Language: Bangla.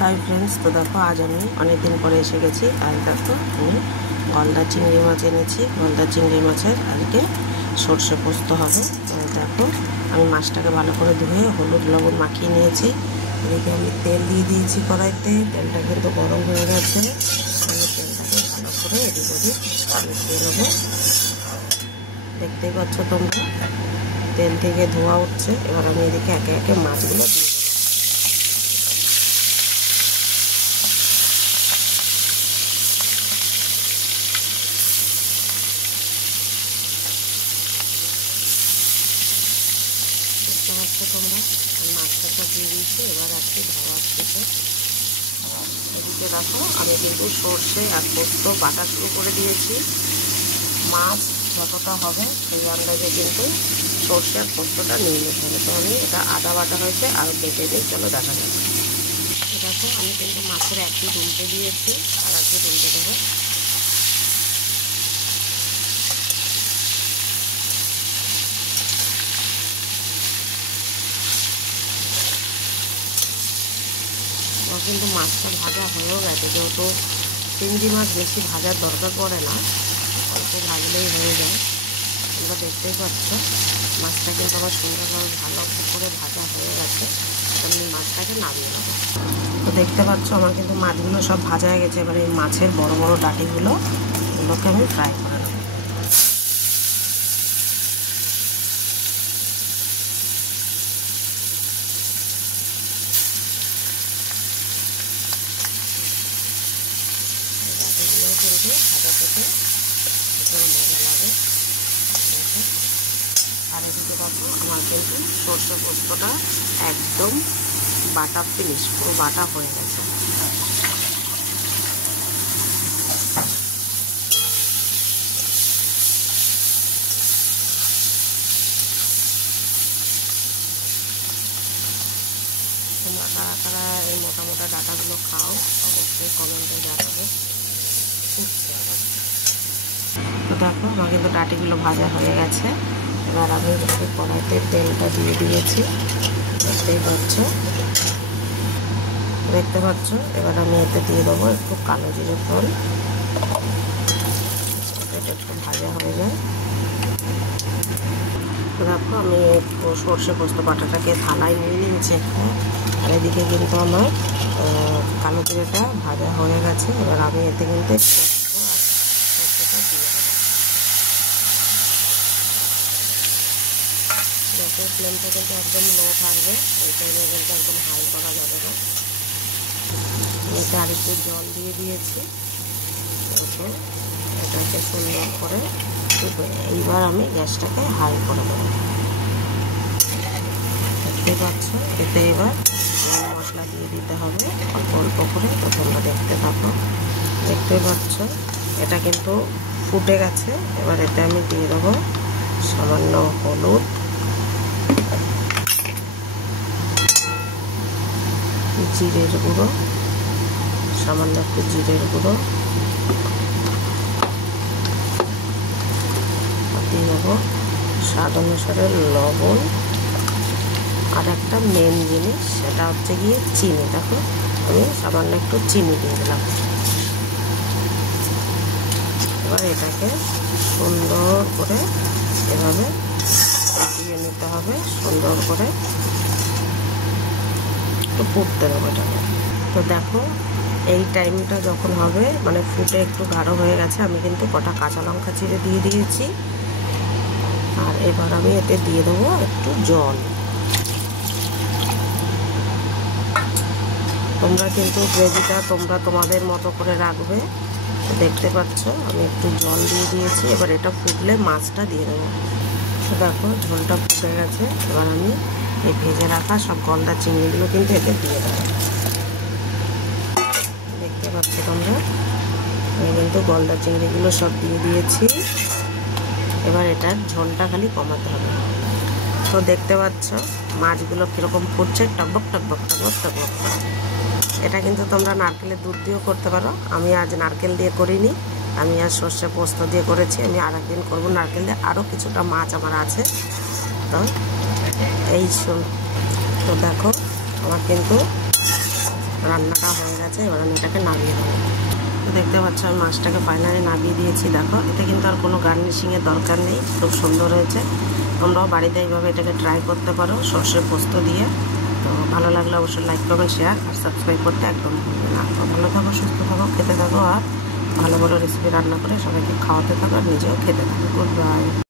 हाय फ्रेंड्स, तो देखो आज हमें अनेक दिन पर एसे गेছি। आज देखो আমি গলদা চিংড়ি মাছ এনেছি। গলদা চিংড়ি মাছের আজকে সরষে পোস্ত হবে। দেখো আমি মাছটাকে ভালো করে ধুয়ে হলুদ লবণ মাখিয়ে নিয়েছি। এদিকে আমি তেল দিয়ে দিয়েছি কড়াইতে। তেলটা কিন্তু গরম হয়ে গেছে। আমি তেলটাকে ভালো করে এদিক ওদিক মিশিয়ে নেবো। দেখতেই পাচ্ছ তোমরা তেল থেকে ধোঁয়া উঠছে। এবার আমি এদিকে একে একে মাছগুলো দিয়ে তোমরা মাছটা সব দিয়ে দিয়েছি। এবার একটু ধোয়া আসতেছে। এদিকে দেখো আমি কিন্তু সর্ষে আর পোস্ত বাটা শুরু করে দিয়েছি। মাছ যতটা হবে সেই আন্দাজে কিন্তু সর্ষে আর পোস্তটা নিয়ে নিতে হবে। তো আমি এটা আদা বাটা হয়েছে আরও কেটে দিই, চলো দেখা যাবে। দেখো আমি কিন্তু মাছের একটু উল্টে দিয়েছি আর একটু উল্টে দেবো। কিন্তু মাছটা ভাজা হয়েও গেছে, যেহেতু চিংড়ি মাছ বেশি ভাজার দরকার পড়ে না, অল্প ভাজলেই হয়ে যায়। তোমরা দেখতেই পাচ্ছ মাছটা কিন্তু আবার সুন্দরভাবে ভালো করে ভাজা হয়ে গেছে। আমি মাছটাকে নামিয়ে নেবো। তো দেখতে পাচ্ছ আমার কিন্তু মাছগুলো সব ভাজা হয়ে গেছে। এবার এই মাছের বড় বড় ডাঁটিগুলো এগুলোকে আমি ফ্রাই করে নেবো। কিন্তু ভাজা খেতে ভীষণ মজা লাগে। দেখো আর এদিকে দেখো আমার কিন্তু সর্ষে পোস্তটা একদম বাটা ফিনিশ, পুরো বাটা হয়ে গেছে। তোমরা কারা কারা এই মোটা মোটা ডাটাগুলো খাও অবশ্যই কমেন্টে জানাবে। তো দেখো আমার কিন্তু ডাঁটিগুলো ভাজা হয়ে গেছে। এবার আমি কড়াইতে তেলটা দিয়ে দিয়েছি, দেখতে পাচ্ছ। এবার আমি এতে দিয়ে দেবো একটু কালো জিরে ফোড়ন। এটা একটু ভাজা হয়ে যায়। তো দেখো আমি সর্ষে পোস্ত বাটাটাকে থালায় নিয়ে নিয়েছি একটু। আর এদিকে কিন্তু আমার কালো জিরেটা ভাজা হয়ে গেছে। এবার আমি এতে কিন্তু গ্যাসের ফ্লেমটা কিন্তু একদম লো থাকবে, ওই টাইমে কিন্তু একদম হাই করা যাবে না। এতে আরেকটু জল দিয়ে দিয়েছি। এটাকে সুন্দর করে এইবার আমি গ্যাসটাকে হাই করে দেবো। দেখতে পাচ্ছ এতে এবার মশলা দিয়ে দিতে হবে অল্প অল্প করে। তো তোমরা দেখতে থাকো। দেখতে পাচ্ছ এটা কিন্তু ফুটে গেছে। এবার এতে আমি দিয়ে দেবো সামান্য হলুদ, জিরের গুঁড়ো, সামান্য একটু জিরের গুঁড়ো দিয়ে দেবো, স্বাদ অনুসারে লবণ, আর একটা মেন জিনিস সেটা হচ্ছে গিয়ে চিনি। দেখো আমি সামান্য একটু চিনি দিয়ে দিলাম। এবার এটাকে সুন্দর করে এভাবে দিয়ে নিতে হবে, সুন্দর করে একটু ফুটতে দেবো এটাকে। তো দেখো এই টাইমটা যখন হবে মানে ফুটে একটু গাঢ় হয়ে গেছে, আমি কিন্তু কটা কাঁচা লঙ্কা চিড়ে দিয়ে দিয়েছি। আর এবার আমি এতে দিয়ে দেবো একটু জল। তোমরা কিন্তু গ্রেভিটা তোমরা তোমাদের মতো করে রাখবে। দেখতে পাচ্ছ আমি একটু জল দিয়ে দিয়েছি। এবার এটা ফুটলে মাছটা দিয়ে দেবো। দেখো ঝোলটা ফুটে গেছে। এবার আমি এই ভেজে রাখা সব গলদা চিংড়িগুলো কিন্তু এতে দিয়ে দেবো। দেখতে পাচ্ছ তোমরা আমি কিন্তু গলদা চিংড়িগুলো সব দিয়ে দিয়েছি। এবার এটার ঝোলটা খালি কমাতে হবে। তো দেখতে পাচ্ছ মাছগুলো কীরকম ফুটছে, টকবক টকবক টকবক টকবক। এটা কিন্তু তোমরা নারকেলের দুধ দিয়েও করতে পারো। আমি আজ নারকেল দিয়ে করিনি, আমি আজ সর্ষে পোস্ত দিয়ে করেছি। আমি আর একদিন করবো নারকেল দিয়ে। আরও কিছুটা মাছ আমার আছে। তো এই তো দেখো আমার কিন্তু রান্নাটা হয়ে গেছে, এবার আমি এটাকে নামিয়ে দেবো। তো দেখতে পাচ্ছ আমি মাছটাকে ফাইনালি নামিয়ে দিয়েছি। দেখো এতে কিন্তু আর কোনো গার্নিশিংয়ের দরকার নেই, খুব সুন্দর হয়েছে। তোমরাও বাড়িতে এইভাবে এটাকে ট্রাই করতে পারো সর্ষে পোস্ত দিয়ে। তো ভালো লাগলে অবশ্যই লাইক, কমেন্ট, শেয়ার আর সাবস্ক্রাইব করতে একদম ভুলবে না। তো ভালো থাকো, সুস্থ থাকো, খেতে থাকো আর ভালো ভালো রেসিপি রান্না করে সবাইকে খাওয়াতে থাকো আর নিজেও খেতে থাকো। Good bye.